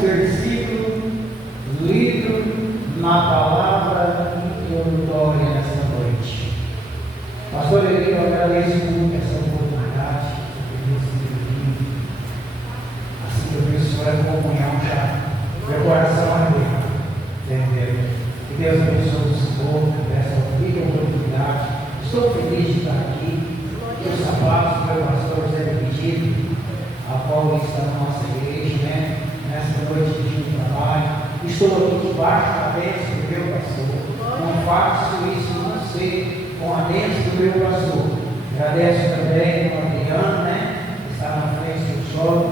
versículo lido na palavra introdutória nesta noite. Pastor Eli, eu agradeço muito essa oportunidade, assim que eu abençoe a comunhão já, meu coração ardeu, entendeu? Que Deus abençoe o Senhor, essa rica oportunidade. Estou feliz de estar aqui, e os sapatos do meu pastor José Benedito, a qual está na nossa igreja, né? Nesta noite de trabalho. Estou aqui debaixo da bênção do meu pastor. Não faço isso não ser com a bênção do meu pastor. Agradeço também ao Adriano, né? Que está na frente do solo,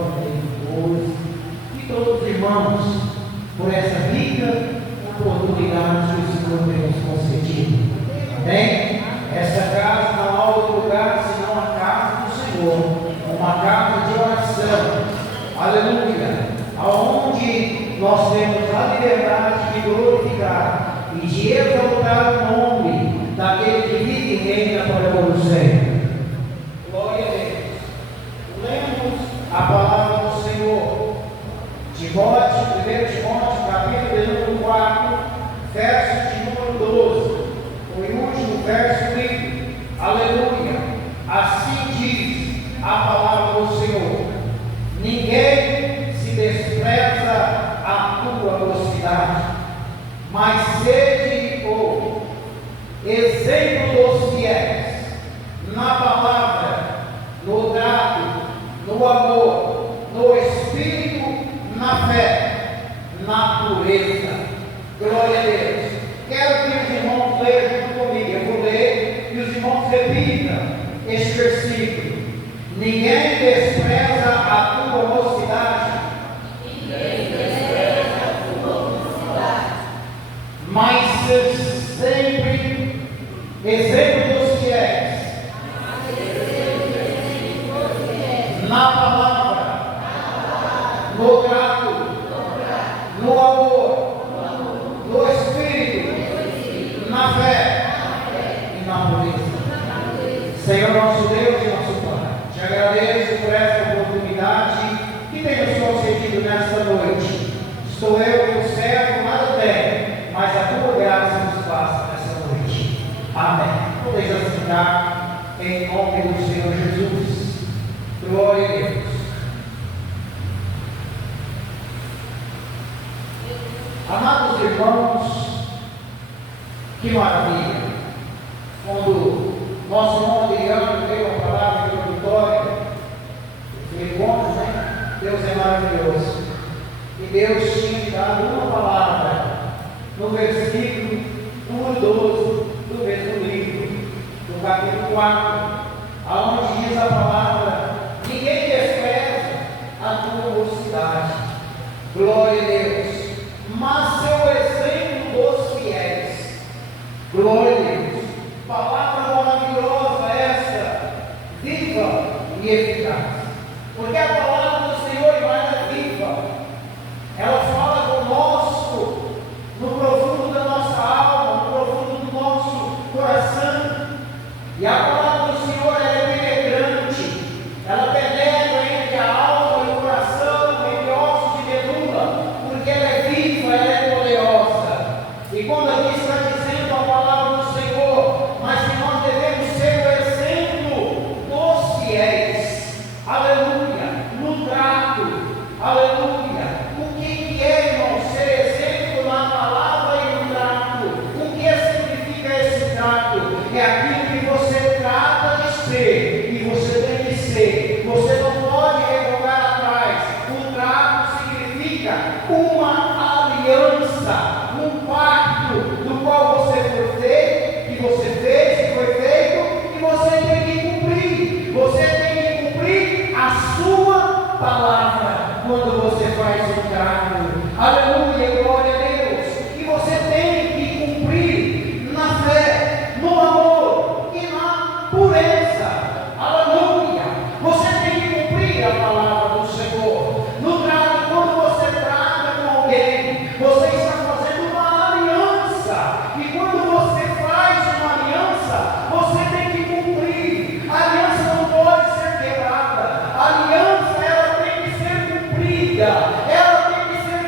e todos os irmãos, por essa rica oportunidade que o Senhor tem nos concedido. Amém? Essa casa não há outro lugar senão a casa do Senhor, uma casa de oração. Aleluia! Aonde nós temos a liberdade de glorificar e de exaltar o nome daquele que vive e reina para o sempre. Glória a Deus. Lemos a palavra do Senhor. Timóteo, 1 Timóteo, capítulo de número 4, verso de número 12. Foi o último verso lido. Aleluia. Assim diz a palavra do Senhor: ninguém se despreza a tua mocidade, mas sede o exemplo dos fiéis, na palavra, no trato, no amor, no espírito, na fé, na pureza. Glória a Deus. Quero que os irmãos leiam junto comigo. Eu vou ler e os irmãos repitam este versículo. Ninguém despreza a tua mocidade, mas sempre exemplo dos fiéis, na palavra, no trato, no amor, no espírito, na fé e na pureza. Senhor nosso Deus e nosso Pai, te agradeço por essa oportunidade que tem nos concedido nesta noite. Estou eu, teu servo, nada tenho, mas a tua graça nos basta nessa noite. Amém. Podeis assentar em nome do Senhor Jesus. Glória a Deus. Amados irmãos, que maravilha! Quando nosso irmão Adriano veio a palavra introdutória, encontros, né? Deus é maravilhoso. E Deus tinha me dado uma palavra no versículo número 12 do mesmo livro, do capítulo 4, aonde diz a palavra: ninguém despreza a tua mocidade. Glória a Deus. Mas seu exemplo dos fiéis. Glória a Deus. Palavra maravilhosa essa, viva e eficaz. Porque a palavra do Senhor, irmã, é viva. Ela fala conosco no profundo da nossa alma, no profundo do nosso coração. E a palavra do Senhor é penetrante. Ela penetra entre a alma e o coração, entre ossos e medula, porque ela é viva, ela é poderosa. E quando aqui está dizendo a palavra do Senhor, mas que nós devemos ser o exemplo dos fiéis. Aleluia. No trato. Aleluia. O que é, irmão, ser exemplo na palavra e no trato? O que significa esse trato? É aquilo que você trata de ser e você tem que ser. Você não pode revogar atrás. O trato significa uma aliança, um pacto do qual você foi feito, que você fez, que foi feito, e você tem que cumprir. Você tem que cumprir a sua palavra quando você faz um trato. Aleluia, glória a Deus. E você tem que cumprir na fé, no amor e na pureza. Aleluia. Você tem que cumprir a palavra do Senhor. No trato, quando você trata com alguém, você está fazendo uma aliança. E quando você faz uma aliança, você tem que cumprir. A aliança não pode ser quebrada. A aliança, ela tem que ser cumprida. Ela tem que ser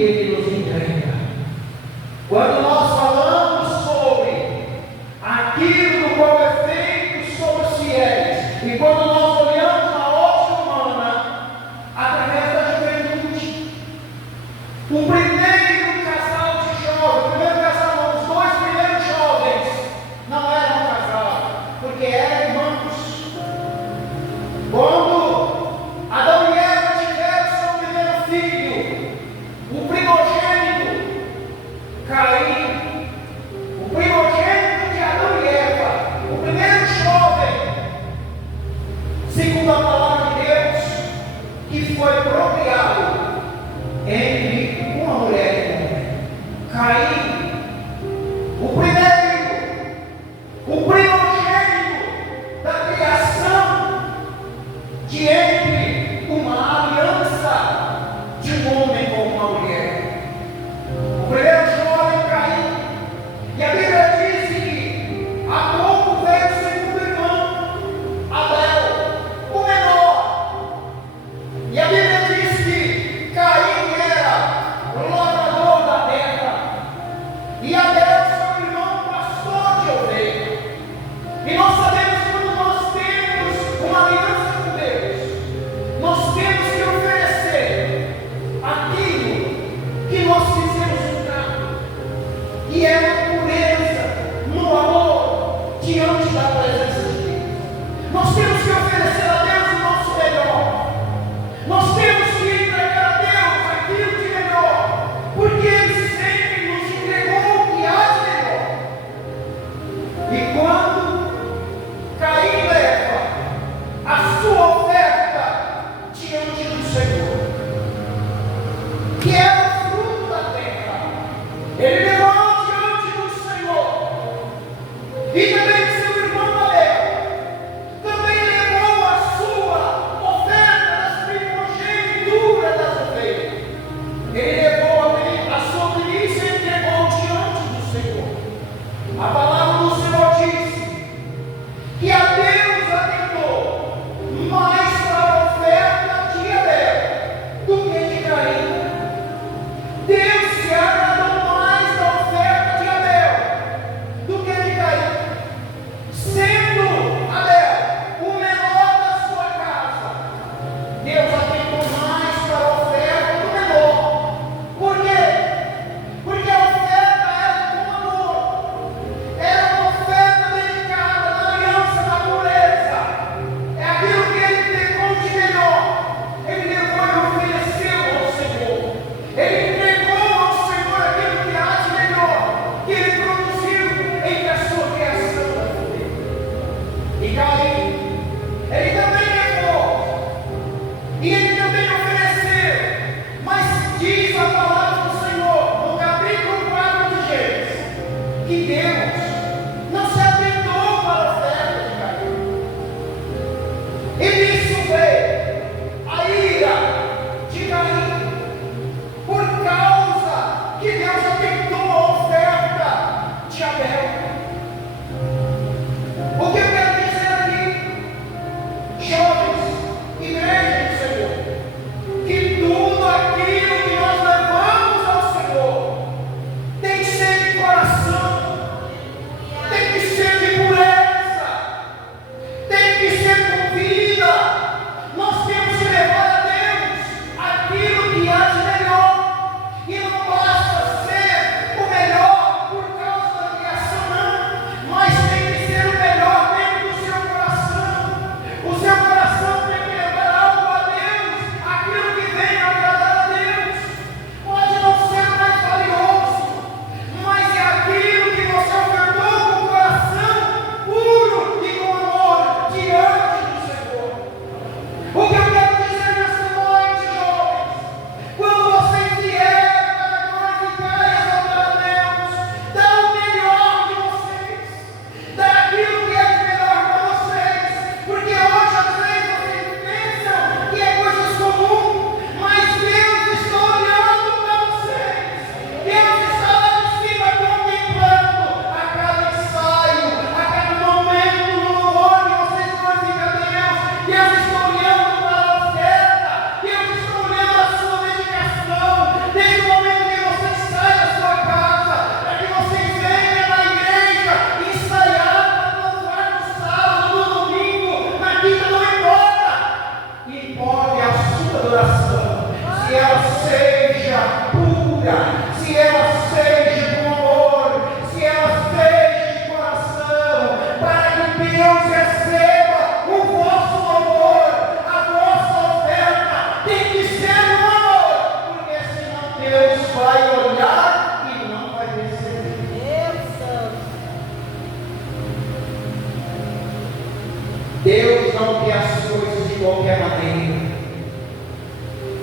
que Ele nos entrega. Quando nós falamos sobre aquilo do qual é feito sobre os fiéis, e quando nós olhamos na ótica humana, através da juventude, o primeiro casal de jovens, o primeiro casal, não, os dois primeiros jovens, não eram um casal, porque eram irmãos. Quando Adão e Eva tiveram seu primeiro filho, o primogênito, Caim, o primogênito de Adão e Eva, o primeiro jovem, segundo a palavra de Deus, que foi procriado entre uma mulher e um homem. Caim, o primeiro, o primogênito da criação, de entre uma aliança de um homem com uma mulher. O primeiro jovem Caim, e a Bíblia diz que há pouco veio o segundo irmão, Abel, o menor. E a Bíblia diz que Caim era lavrador da terra, e Abel, seu irmão, pastor de ovelha. E nós sabemos que quando nós temos uma aliança com Deus,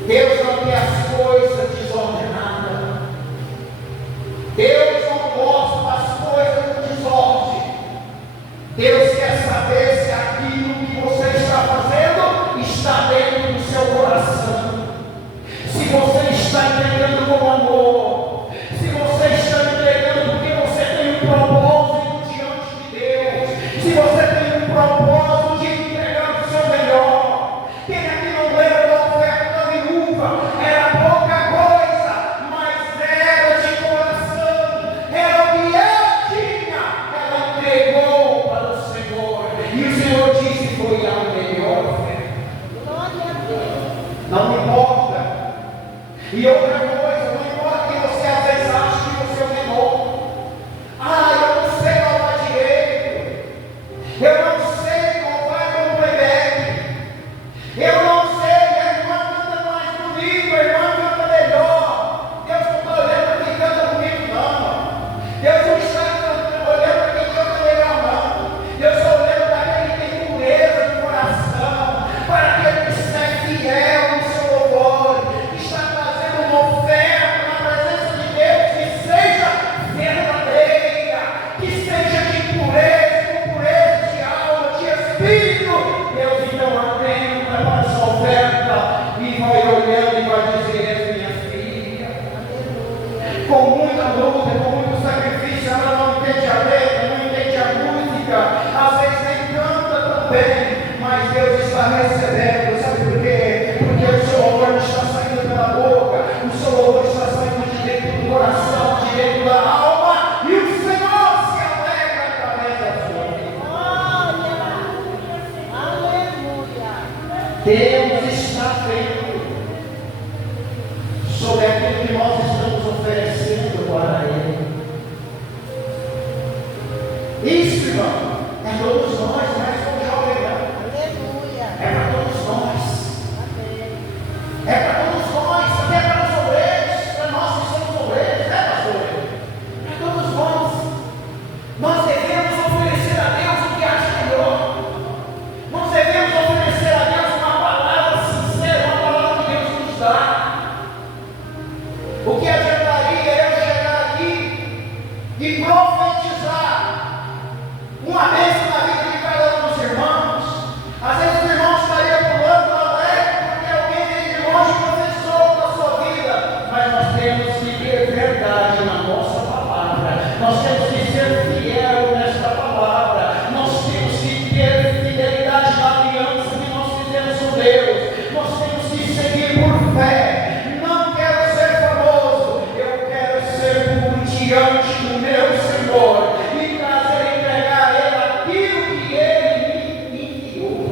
Deus não quer as coisas desordenadas. Deus não gosta das coisas do desordem. Deus quer saber se aquilo que você está fazendo está dentro do seu coração. Se você está entregando com amor. Se você está entregando porque você tem um propósito diante de Deus. Se você tem um propósito de entregar o seu melhor. Quem aqui não lembra da oferta da viúva? Era pouca coisa, mas era de coração. Era o que ela tinha. Ela entregou para o Senhor. E o Senhor disse: foi a melhor oferta. Não importa. E outra coisa, não importa que você às vezes ache que você é o menor. Eu não sei louvar direito. Eu não sei louvar com playback. Eu não sei, a irmã canta mais bonito, a irmã canta melhor. Deus não está olhando quem canta bonito, não. Deus não está olhando quem canta legal, não. Deus está olhando para aquele que tem pureza no coração, para aquele que está fiel no seu louvor, que está trazendo uma oferta na presença de Deus que seja verdadeira, que seja de pureza de alma, de espírito. Deus então atenta para a sua oferta e vai olhando e vai dizer: és minha filha. Com muita luta, com muito sacrifício, ela não entende a letra, não entende a música, às vezes nem canta tão bem, mas Deus está recebendo. Sabe por quê? Porque o seu louvor não está saindo pela boca, o seu louvor está saindo de dentro do coração, de dentro da alma, e o Senhor se alegra através da sua vida. Deus está vendo sobre aquilo que nós estamos oferecendo para Ele. Isso, irmão, é todos nós, mas como jovem, é para todos nós. É para todos nós, também é para os obreiros, para nós que somos obreiros, né, pastor? É para todos nós. Nós devemos oferecer a Deus o que acha melhor. Nós devemos oferecer a Deus uma palavra sincera, uma palavra que Deus nos dá. O que adiantaria eu chegar aqui e profetizar uma bênção na vida de cada um dos irmãos? Às vezes o irmão estaria pulando alegre porque alguém veio de longe e profetizou para a sua vida. Mas nós temos que ter verdade na nossa palavra. Nós temos que ser fiel nesta palavra. Nós temos que ter fidelidade na aliança que nós fizemos com Deus. Nós temos que seguir por fé. Não quero ser famoso, eu quero ser puro diante do meu Senhor e trazer, entregar a Ele aquilo que Ele me enviou.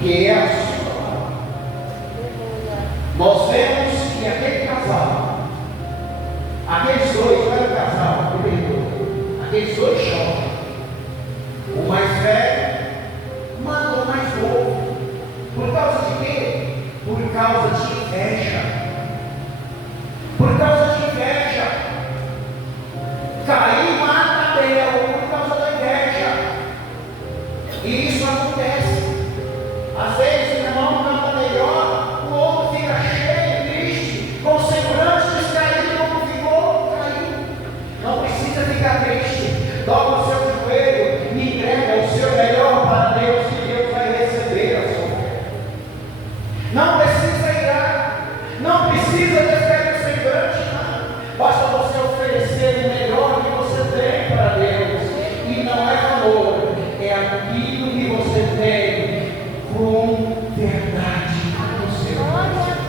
Que é a sua palavra. Nós vemos que aquele casal, aqueles dois, não era um casal, aqueles dois choram. O mais velho manda o mais novo. Por causa de quê? Por causa de inveja. Por causa de inveja. Caim mata Abel por causa da inveja. E isso acontece. Às vezes o irmão canta melhor, o outro fica cheio, triste, consemblante descaído como ficou caído. Não precisa ficar triste. Dobra o seu joelho e entrega o seu melhor para Deus, que Deus vai receber a sua oferta. Não precisa irar, não precisa descair o semblante, não. Basta você oferecer o melhor que você tem para Deus. E não é amor, é aquilo que você tem com verdade no seu coração.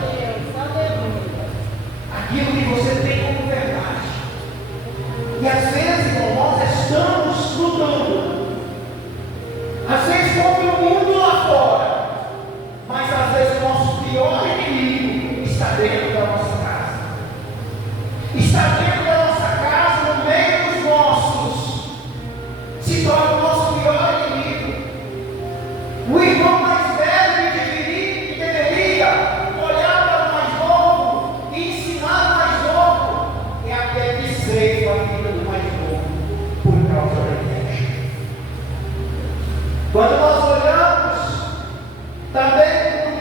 Aquilo que você tem como verdade. E às vezes, irmão, nós estamos lutando. Às vezes contra o mundo lá fora. Mas às vezes o nosso pior inimigo está dentro da nossa casa. Está dentro da nossa casa, no meio dos nossos. Se torna o nosso pior inimigo. O irmão mais velho que deveria olhar para o mais novo e ensinar o mais novo é aquele que ceifa a vida do mais novo por causa da inveja. Quando nós olhamos também para o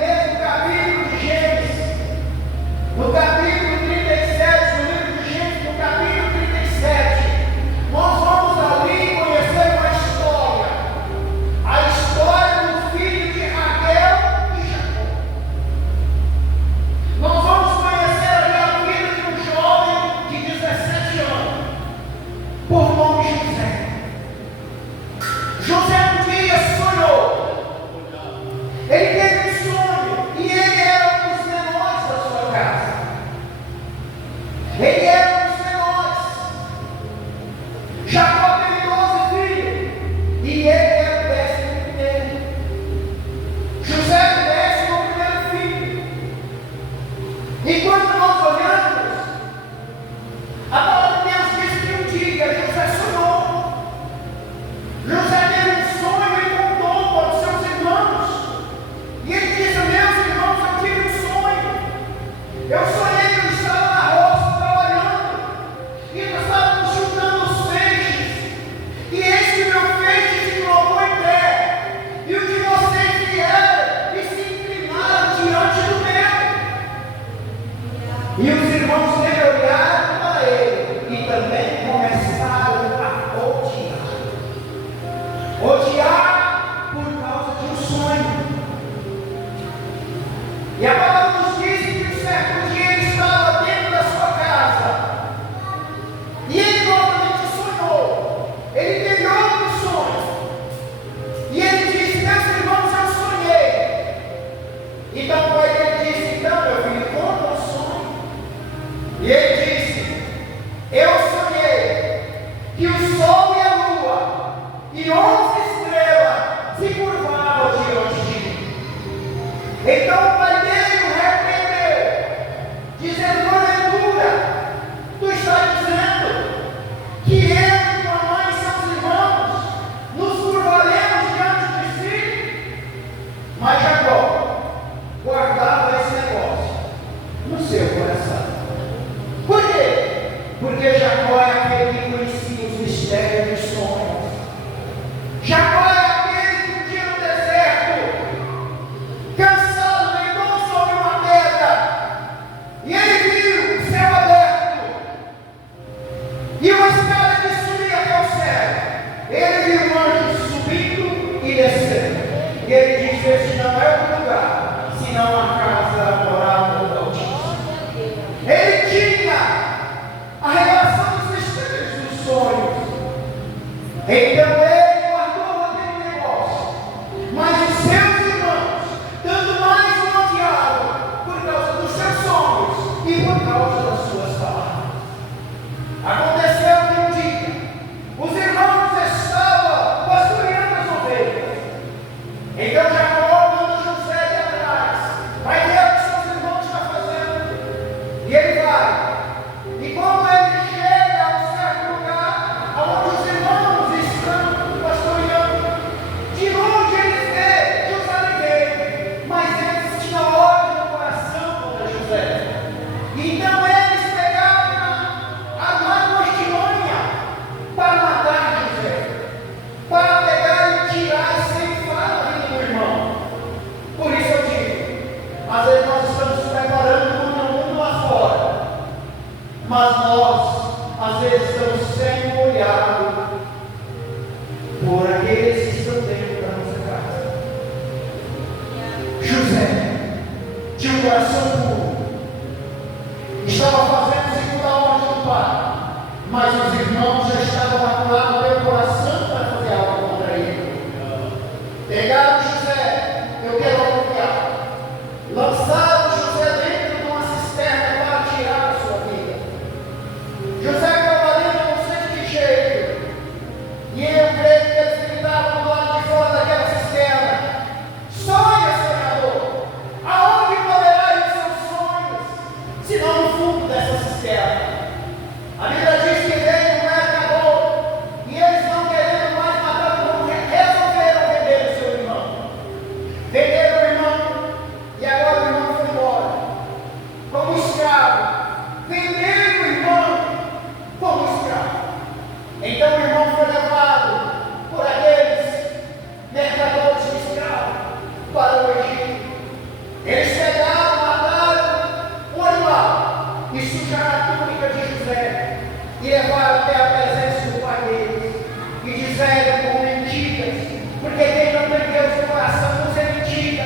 E os irmãos dele olharam para ele e também começaram a odiar. Odiar por causa de um sonho. E a palavra nos diz que um certo dia ele estava dentro da sua casa. E ele novamente sonhou. Ele teve outro sonho. E ele disse: meus irmãos, eu sonhei. Então o pai dele disse: então, meu filho, conta o sonho. E ele disse: eu sonhei que o sol e a lua e 11 estrelas se curvavam diante de mim. Então o pai dele o repreendeu, dizendo: porventura, tu estás dizendo que eu e tua mãe e seus irmãos nos curvaremos diante de si? Mas Jacó guardava esse negócio no seu coração. Por quê? Porque Jacó é aquele que conhecia os mistérios dos sonhos. Jacó é aquele que um dia no deserto, cansado, deitou sobre uma pedra e ele viu o céu aberto e uma escada que subia até o céu. Ele viu um anjo subindo e descendo. E ele disse: este não é outro lugar, senão a casa morada do Altíssimo. Ele tinha a revelação dos mistérios dos sonhos. Então ele guardou aquele negócio. Mas os seus irmãos, tanto mais o odiaram por causa dos seus sonhos e por causa das suas palavras. Aconteceu que um dia os irmãos estavam pastoreando as ovelhas. Então Jacó manda José ir atrás. Vai ver o que seus irmãos estão fazendo. E ele vai. E quando ele chega a um certo lugar, onde os irmãos estão pastoreando, de longe ele vê José, mas eles tinham ódio no coração contra José. Então eles pegaram a testemunha para matar José, para pegar e tirar e ceifar a vida do irmão. Por isso eu digo, às vezes nós estamos nos preparando para o mundo lá fora, mas nós, às vezes, estamos sendo olhados por aqueles que estão dentro da nossa casa. José tinha um coração puro, estava fazendo segundo a ordem do pai, mas os irmãos já estavam maturados pelo coração para fazer algo contra ele. Pegaram José, eu quero acompanhar, lançaram José dentro de uma cisterna para tirar a sua vida. José estava dentro, não sei de que jeito, e eu creio que eles gritavam do lado de fora daquela cisterna: sonha, sonhador, aonde poderá ir os seus sonhos, se não no fundo dessa cisterna? A Bíblia diz que veio um mercador e eles, não querendo mais matar o irmão, resolveram vender o seu irmão. Venderam o irmão e agora o irmão foi embora como escravo. Venderam o irmão como escravo. Então o irmão foi levado por aqueles mercadores de escravos para o Egito. Eles pegaram, mataram o animal e sujaram a túnica de José e levaram até a presença do pai deles e disseram com mentiras, porque quem não tem Deus no coração usa mentira.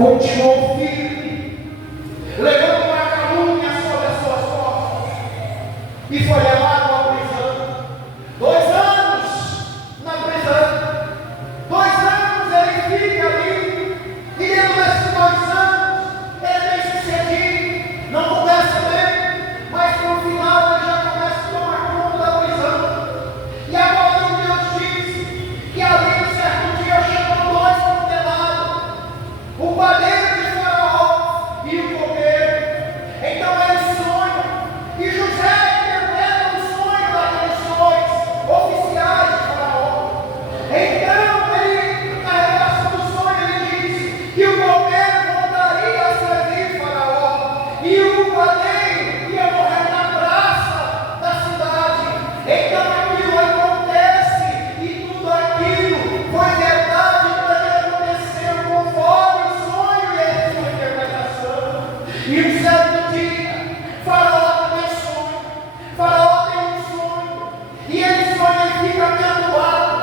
continuou firme, levando uma calúnia sobre as suas costas, e foi levado à prisão. 2 anos na prisão, 2 anos ele fica ali, e dentro desses 2 anos, ele tem sucedido, não começa bem, mas no final ele já começa a tomar conta da prisão. E agora Deus diz que ali um certo dia chegou 2 condenados, o padeiro de Faraó e o copeiro. Então eles sonham, e José interpreta o sonho daqueles 2 oficiais de Faraó. Então ele, na revelação do sonho, ele diz que o copeiro voltaria a servir Faraó, e o padeiro ia morrer na praça da cidade. Então aquilo acontece, e tudo aquilo foi verdade para ele, aconteceu conforme o sonho e a sua interpretação. E um certo dia, Faraó também sonha, Faraó tem um sonho, e ele sonha, ele fica abençoado,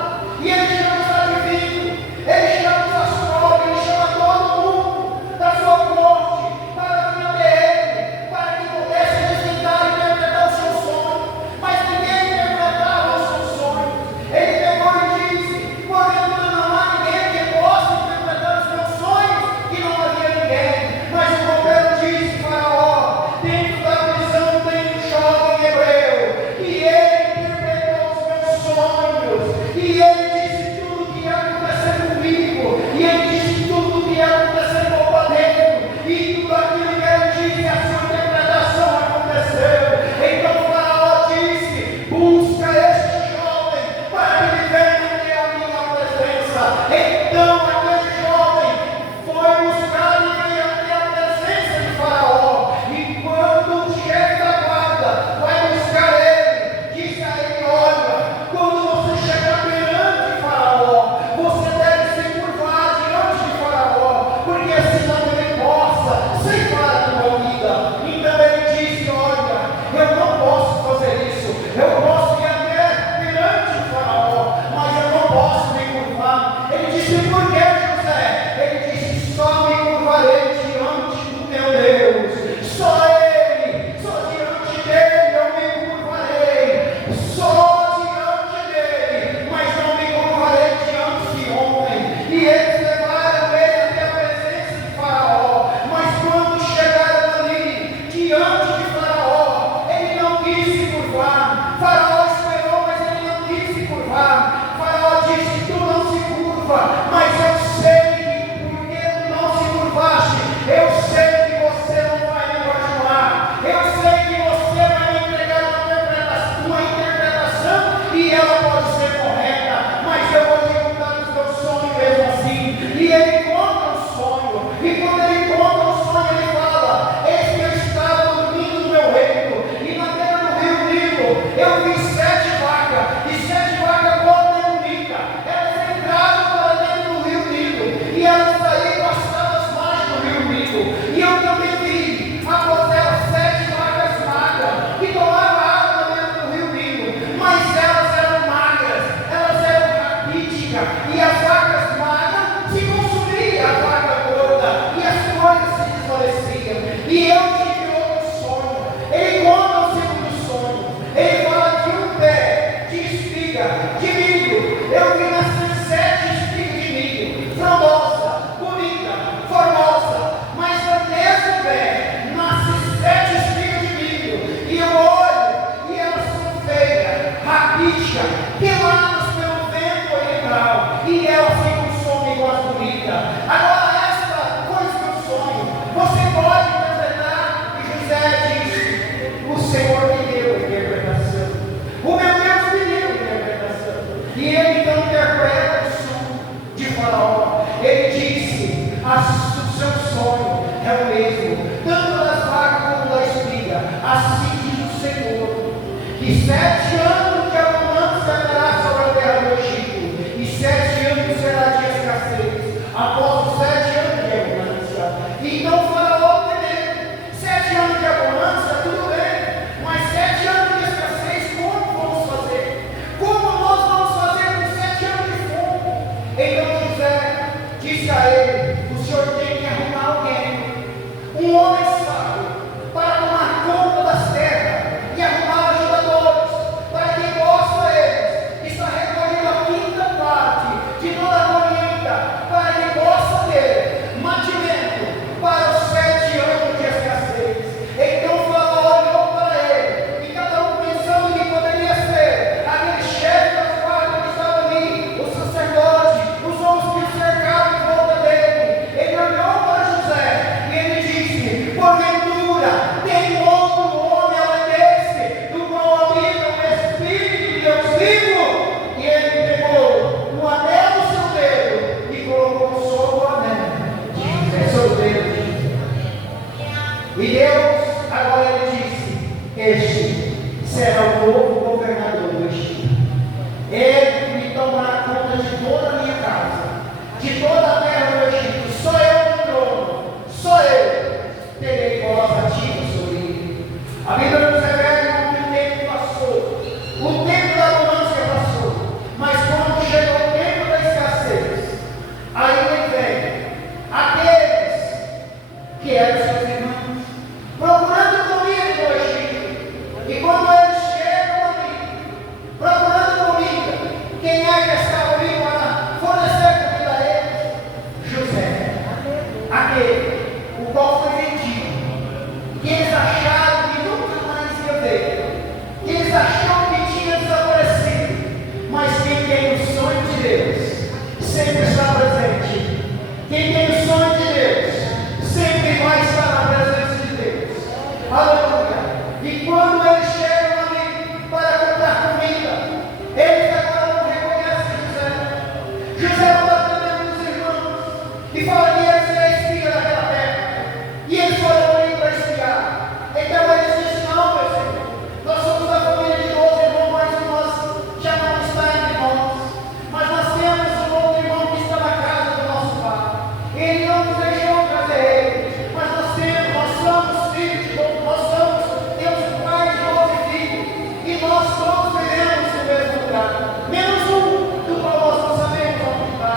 e ele chama os adivinhos, ele chama os astrólogos, ele chama todo mundo da sua corte para vir até ele, para que pudesse tentar interpretar o seu sonho, mas ninguém interpretava o seu sonho. Ele pegou e disse: porventura não há ninguém que possa interpretar os meus sonhos, que não havia ninguém. Mas o copeiro disse: Faraó, dentro da prisão tem um jovem hebreu, e ele interpretou os meus sonhos, e ele disse tudo o que ia acontecer comigo, e ele disse tudo o que ia acontecer com o padeiro, e tudo aquilo que ele disse, a sua interpretação aconteceu. Então Faraó disse: busca este jovem para que ele venha até a minha presença. Então aquele jovem foi buscar e veio até a presença de Faraó. E quando o chefe da guarda vai buscar ele, diz a ele: olha, quando você chegar perante Faraó, você deve se curvar diante de Faraó, porque senão ele possa ceifar a tua vida. Então ele disse: olha, eu não posso fazer isso, eu posso ir até perante Faraó, mas eu não posso me curvar. Ele disse: por que, José? Ele disse: só me curvarei diante do meu Deus, só Ele, só diante dele eu me curvarei, só diante dele, mas não me curvarei diante de homem. E eles levaram ele até a presença de Faraó, mas quando chegaram ali diante de Faraó, ele não quis se curvar. Faraó esperou, mas ele não quis se curvar. Faraó disse: tu não se curva, mas eu sei que porque tu não se curvaste, eu sei que você não vai me continuar, eu sei que você vai me entregar uma interpretação e ela pode ser correta, mas eu vou te contar os teus sonhos mesmo assim. E ele conta o sonho, e quando ele conta o sonho, ele fala: eis que eu estava dormindo no meu reino, e na beira do rio Nilo eu vi 7 vacas, e 7 vacas corderunica, elas entraram para dentro do rio Nilo, e elas saíram passadas mais do rio Nilo. E eu também vi após elas 7 vacas magras, que tomaram água dentro do rio Nilo, mas elas eram magras, elas eram raquíticas, e as vacas magras se consumiam a vaca gorda, e as coisas se desvaneciam. E eu tive outro sonho. Ele conta o segundo sonho. Ele fala de um pé de espiga de milho. Eu vi nascer 7 espigas de milho, frondosa, bonita, formosa, mas no mesmo pé nasce 7 espigas de milho. E eu olho, e elas são feias, raquíticas, queimadas pelo vento oriental, e elas se consomem com as bonitas. Agora, esta foi o seu sonho. Você pode interpretar? E José disse: o Senhor me deu a interpretação, o meu Deus me deu a interpretação. E ele então interpreta o sonho de Faraó. Ele disse: o seu sonho é o mesmo, tanto das vacas como da espiga. Assim diz o Senhor, que 7 anos de abundância haverá sobre a terra do Egito, e 7 anos será de escassez, após os 7 anos de abundância. Então Faraó teve 7 anos de abundância, tudo bem, mas 7 anos de escassez, como vamos fazer? Como nós vamos fazer com 7 anos de fome? Então José disse a ele: o senhor tem que arrumar um homem sábio, para tomar conta das terras e arrumar ajudadores, para que possa eles estar recolhendo a quinta parte de toda a colheita, para que possa ter mantimento para os 7 anos de escassez. Então Faraó olhou para ele, e cada um pensando que poderia ser aquele chefe das guardas que estava ali, o sacerdote, os homens que o cercavam em volta dele. Ele olhou para José e ele disse: porventura tem outro homem além desse, do qual habita o Espírito de Deus vivo? E ele pegou um anel no seu dedo e colocou sobre o anel de José, sobre o dedo de José. E Deus, agora ele disse: este será o novo governador do Egito. Ele me tomará conta de toda a minha casa, de toda a terra do Egito. Só eu no trono, só eu terei voz ativa sobre ele. A Bíblia nos revela que o tempo passou, o tempo da abundância passou, mas quando chegou o tempo da escassez, aí vem aqueles que eram seus irmãos, procurando comida no Egito. E quando eles chegam ali, procurando comida, quem é que está ali para fornecer comida a eles? José, aquele o qual foi vendido, que eles acharam que nunca mais ia ver, que eles acharam que tinha desaparecido, mas quem tem o sonho de Deus sempre está presente. Quem tem o sonho de Deus sempre vai estar na presença de Deus. Aleluia! E quando eles chegam ali para comprar comida, eles agora não reconhecem José. José não está atendendo os irmãos e fala que eles é a espia daquela terra. E eles foram ali para espiar. Então eles dizem: não, meu Senhor, nós somos da família de 12 irmãos, mas nós já não está entre nós. Mas nós temos um outro irmão que está na casa do nosso pai. Ele não nos deixou trazer ele, mas nós somos filhos de todos, temos um pai de 12 filhos, e nós todos vivemos no mesmo lugar, menos um, do qual nós não sabemos onde está.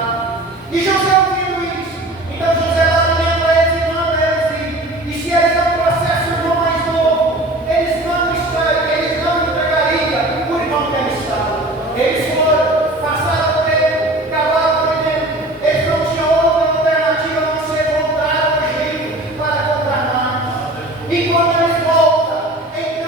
E José ouvindo isso, então José lá lembra eles e manda eles ir, e se eles não processam o irmão mais novo, eles não entregariam o irmão que ele estava. Eles foram, passaram o tempo, acabaram o tempo, eles não tinham outra alternativa a não ser voltar ao Egito para comprar mais. E quando eles voltam, eles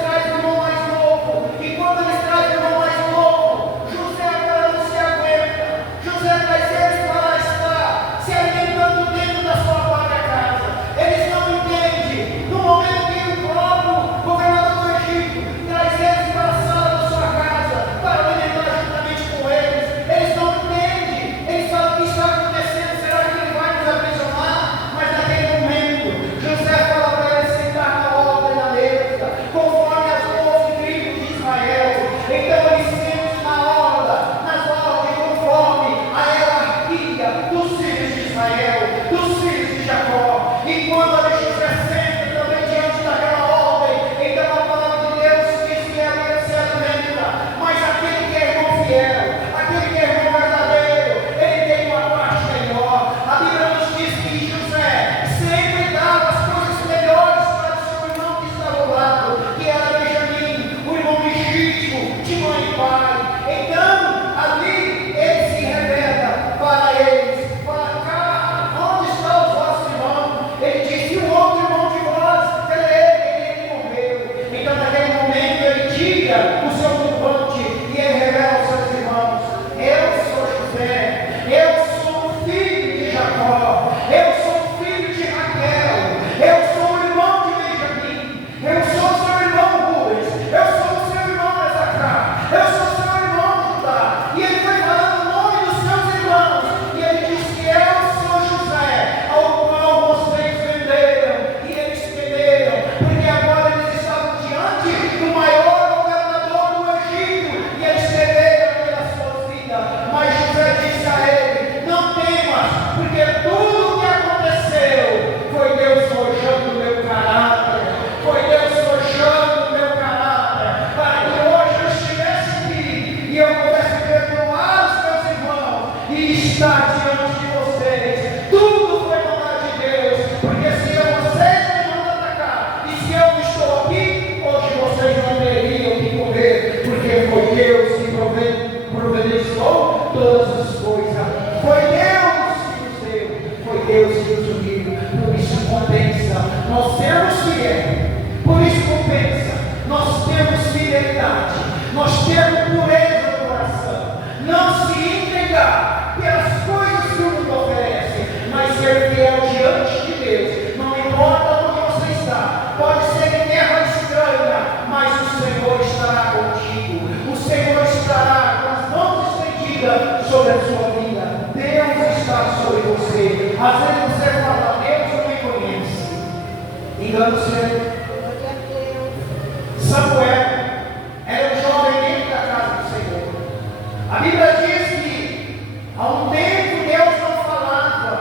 trazem o irmão mais novo. E quando eles trazem o irmão mais novo, José agora não se aguenta. José traz eles para estar se alimentando dentro da sua própria casa. Eles não entendem. No momento que o próprio governador do Egito traz eles para a sala da sua casa para alimentar juntamente com eles não entendem. Eles falam: o que está acontecendo? Será que ele vai nos aprisionar? Mas naquele momento, José fala para eles sentar na ordem da mesa, conforme as 12 tribos de Israel. Então eles sentam na ordem, nas ordens, conforme a hierarquia dos filhos de Israel, dos filhos de Jacó. E quando José senta também diante daquela ordem, então a palavra de Deus diz que ele se alimenta. Mas aquele que é irmão fiel, aquele que é irmão verdadeiro, ele tem uma parte melhor. A Bíblia nos diz que José sempre dava as coisas melhores para o seu irmão que estava ao lado, que era Benjamim, o irmão legítimo de mãe e pai. Então, ali ele se revela para eles: fala: cá, onde estão os vossos irmãos? Ele disse: o outro irmão de vós, cadê ele? Ele morreu. Então, naquele momento, ele tira o seu turbante e ele revela aos seus irmãos: eu sou José, eu sou o filho de Jacó, eu sou o filho de Raquel, eu sou o irmão de Benjamim, eu sou o seu irmão Rubens, eu sou o seu irmão Esacar, eu sou o seu irmão Judá. E ele foi falando o nome dos seus irmãos, e ele disse que eu sou José, ao qual vocês venderam, e eles venderam, porque agora eles estavam diante do maior governador do Egito, e eles venderam pela sua vida. Mas José disse a ele: não temas, porque tudo o que aconteceu foi Deus forjando o meu caráter, foi Deus forjando o meu caráter, para que hoje eu estivesse aqui e eu pudesse perdoar os meus irmãos e estar diante de vocês. Tudo foi vontade de Deus, porque se coisa. Foi Deus que nos deu, foi Deus que nos uniu. Por isso compensa, nós temos fiel, por isso compensa, nós temos fidelidade, nós temos pureza no coração, não se entregar pelas coisas que o mundo oferece, mas ser fiel diante de Deus. Não importa onde você está, pode ser em terra estranha, mas o Senhor estará contigo, o Senhor estará com as mãos estendidas sobre a sua vida. Deus está sobre você. Às vezes você fala, Deus não me conhece. Engano seu. Samuel era um jovem dentro da casa do Senhor. A Bíblia diz que há um tempo Deus não falava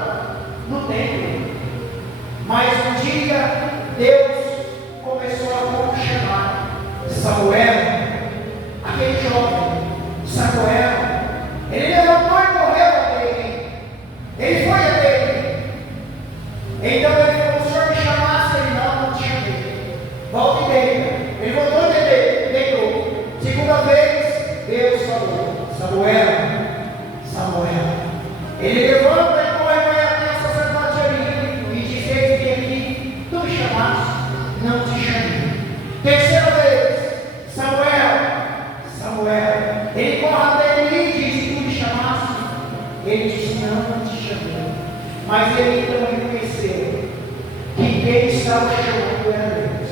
no templo, mas um dia Deus começou a chamar Samuel, aquele jovem. Samuel, ele levantou e correu a ele. Ele foi a ele. Então ele falou: o Senhor me chamasse? Ele não te chamei. Volte dele. Ele voltou e deitou. Segunda vez, Deus falou: Samuel, Samuel. Ele levanta e corre, vai até o sacerdote ali e diz: eis-me aqui. Tu me chamaste? Não te chamei. Terceira vez, Samuel, Samuel. Ele corre até ele e diz: tu me chamaste? Ele disse: não te chamei. Mas ele então reconheceu que quem estava chamando era Deus.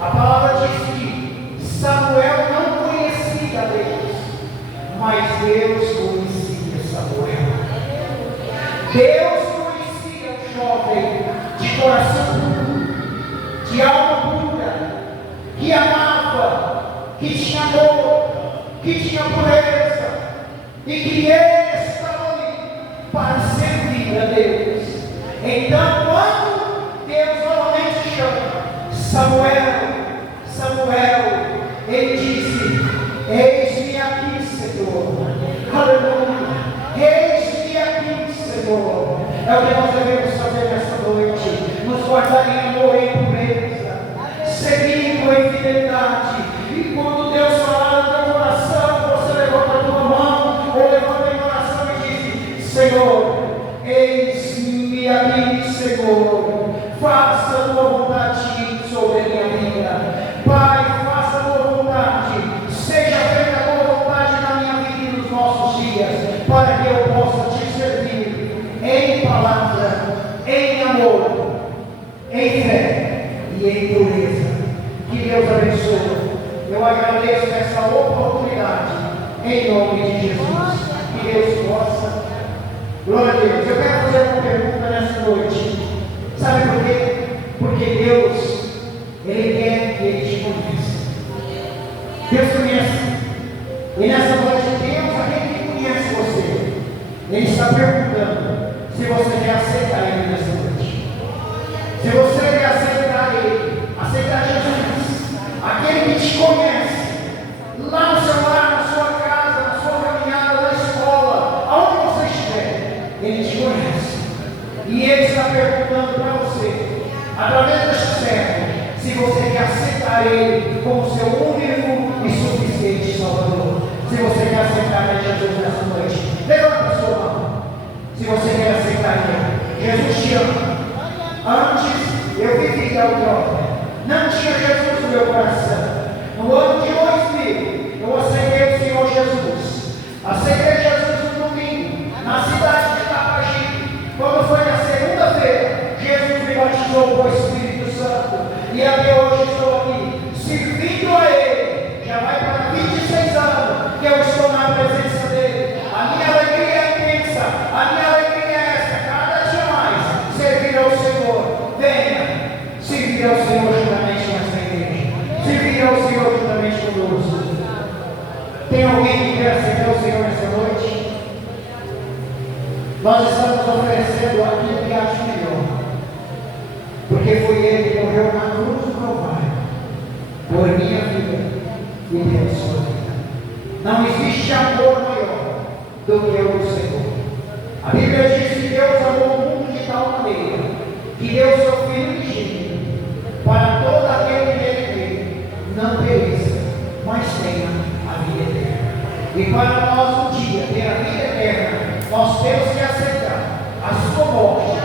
A palavra diz que Samuel não conhecia Deus, mas Deus conhecia Samuel. Deus conhecia o jovem de coração puro, de alma pura, que amava, que tinha amor, que tinha pureza, e que ele estava ali para servir a Deus. Então, quando Deus novamente chama Samuel, Samuel, ele disse: eis-me aqui, Senhor. Aleluia. Eis-me aqui, Senhor. É o que nós devemos fazer nesta noite: nos guardar em amor e em pureza, seguindo em fidelidade. E quando Deus falar no teu coração, você levanta a tua mão ou levanta em oração e diz: Senhor, eis-me aqui, Senhor. Faça a tua vontade sobre a minha vida. Pai, faça a tua vontade. Seja feita a tua vontade na minha vida e nos nossos dias, para que eu possa te servir em palavra, em amor, em fé e em pureza. Que Deus abençoe. Eu agradeço essa oportunidade em nome de Jesus. Que Deus possa. Glória a Deus. Eu quero fazer uma pergunta nessa noite. Sabe por quê? Porque Deus, Ele quer que Ele te conheça. Deus conhece. E nessa noite, Deus, aquele que conhece você, Ele está perguntando se você quer aceitar Ele nessa noite. Se você quer aceitar Ele, aceitar Jesus, aquele que te conhece, lá no seu lar, na sua casa, na sua caminhada, na escola, aonde você estiver, Ele te conhece. E Ele está perguntando para você, através deste servo, se você quer aceitar Ele como seu único e suficiente Salvador. Se você quer aceitar Jesus nessa noite, levanta a sua mão. Se você quer aceitar Ele, Jesus te ama. Antes eu vivia outrora, não tinha Jesus no meu coração. No ano de 2000, eu aceitei o Senhor Jesus. Aceitei Jesus no domingo, na cidade de Itapajipe. Quando foi na segunda-feira, Jesus me batizou com o Espírito Santo. E até hoje estou aqui, servindo a Ele. Já vai para 26 anos que eu estou na presença dEle. A minha alegria é intensa, a minha alegria é essa, cada dia mais, servir ao Senhor. Venha, servir ao Senhor juntamente nessa igreja. Servir ao Senhor juntamente conosco. Tem alguém que quer servir ao Senhor nessa noite? Nós estamos oferecendo aquilo que acho melhor. Porque foi Ele que morreu na cruz do Calvário por minha vida e pela sua vida. Não existe amor maior do que o do Senhor. A Bíblia diz que Deus amou o mundo de tal maneira que deu seu Filho unigênito para todo aquele que nele crê, não pereça, mas tenha a vida eterna. E para nós um dia ter a vida eterna, nós temos que aceitar a sua morte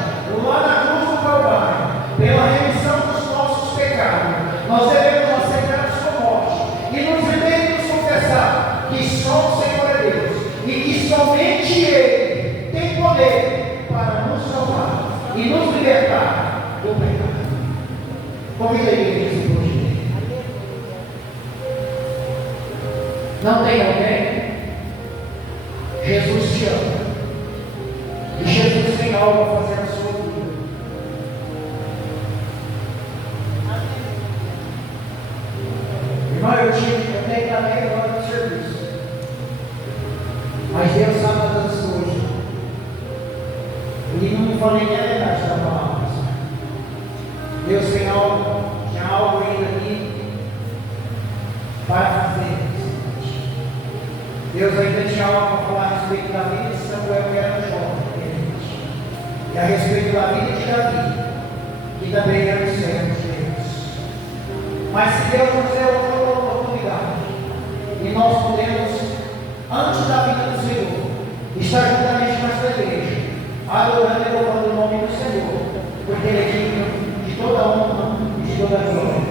lá na cruz do Calvário, pela remissão dos nossos pecados. Nós devemos aceitar a sua morte e nos devemos confessar que só o Senhor é Deus e que somente Ele tem poder para nos salvar e nos libertar do pecado. Convida a igreja esse hoje. Não tem alguém? Jesus te ama. E Jesus tem algo a fazer na sua vida. Irmão, eu tenho também agora no serviço. Mas Deus sabe todas as coisas. E não me falei nem a verdade da palavra. Deus tem algo ainda aqui para fazer. Deus ainda tinha algo para falar a respeito da vida de Samuel, que era um jovem. E a respeito da vida de Davi, que também era um servo de Deus. Mas se Deus nos deu outra oportunidade, e nós podemos, antes da vinda do Senhor, estar juntamente com esta igreja, adorando e louvando o nome do Senhor, porque Ele é digno de toda honra e de toda glória.